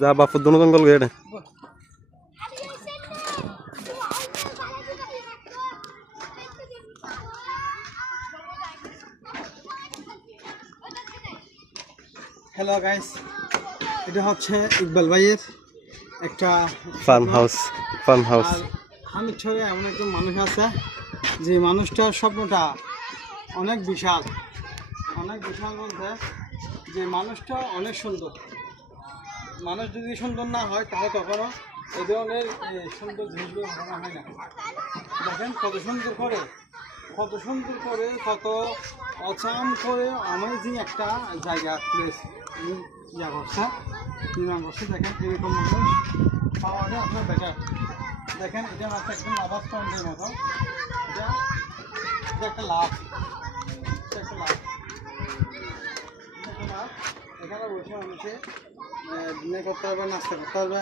যা বাপুর দোনো জঙ্গল গেড়ে হ্যালো গাইস, এটা হচ্ছে ইকবাল ভাইয়ের একটা ফার্ম হাউস। আর আমি ছড়ে এমন একজন মানুষ আছে যে মানুষটার স্বপ্নটা অনেক বিশাল বলতে যে মানুষটা অনেক সুন্দর। মানুষ যদি সুন্দর না হয় তাহলে কখনো এই ধরনের সুন্দর জিনিসগুলো ভাবনা হয় না। দেখেন কত সুন্দর করে কত অচাম করে অ্যামেজিং একটা জায়গা প্লেস ইয়া করছে, নির্মাণ করছে। দেখেন এরকম মানুষ পাওয়াটা আপনার বেটার। দেখেন এটা মাত্র একদম আবাস পয়েন্টের মতো, এটা একটা লাভ, এখানে বসে মানুষে ডিনার করতে পারবে, নাস্তা করতে পারবে,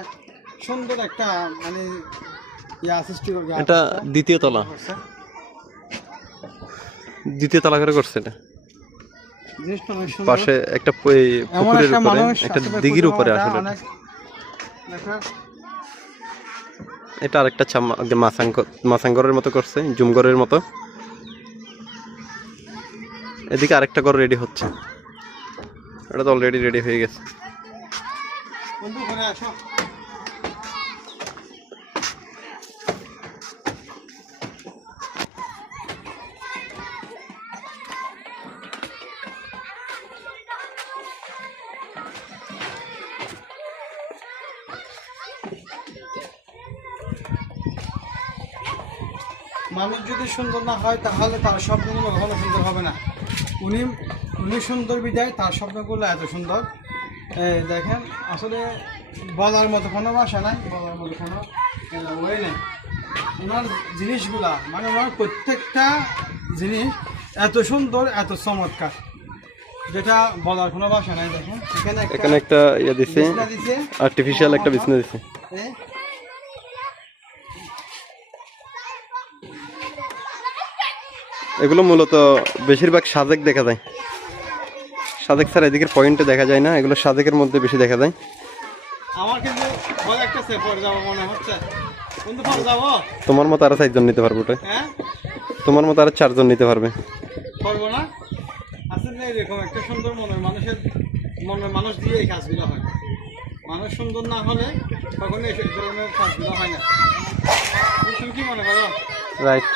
সুন্দর একটা মানে ইয়া সৃষ্টি করবে। এটা দ্বিতীয় তলা করে করছে এটা। পাশে একটা পুকুরের উপরে একটা দিঘির উপরে আসলে এটা আরেকটা মাসাঙ্গরের মতো করছে, জুমগরের মতো। এদিকে আরেকটা ঘর রেডি হচ্ছে, এটা তো অলরেডি রেডি হয়ে গেছে। মানুষ যদি সুন্দর না হয় তাহলে তার স্বপ্নগুলো কখনো সুন্দর হবে না। উনি সুন্দর বিদায় তার স্বপ্নগুলো এত সুন্দর। দেখেন আসলে বলার মতো কোনো ভাষা নাই, বলার মতো কোনো ওয়ে নেই। ওনার জিনিসগুলা মানে ওনার প্রত্যেকটা জিনিস এত সুন্দর, এত চমৎকার, যেটা বলার কোনো ভাষা নাই। দেখেন এখানে একটা ইয়ে দিছে, আর্টিফিশিয়াল একটা বিছনা দিছে। এগুলো মূলত বেশিরভাগ সাজেক দেখা যায়, সাজেক ছাড়া এদিকের পয়েন্টে দেখা যায় না, এগুলো সাজেকের মধ্যে বেশি দেখা যায়। আমার কিন্তু ভয় লাগতেছে পরে যাব মনে হচ্ছে। কিন্তু পরে যাব তোমার মতো আরো 4 জন নিতে পারবে ওটা। হ্যাঁ, তোমার মতো আরো 4 জন নিতে পারবে। পারবো না আসলে এরকম একটা সুন্দর মনের মানুষ দিয়ে এই কাজগুলো হয়। মানুষ সুন্দর না হলে কখনো এই ধরনের কাজগুলো হয় না। তুমি কি মনে করো? রাইট।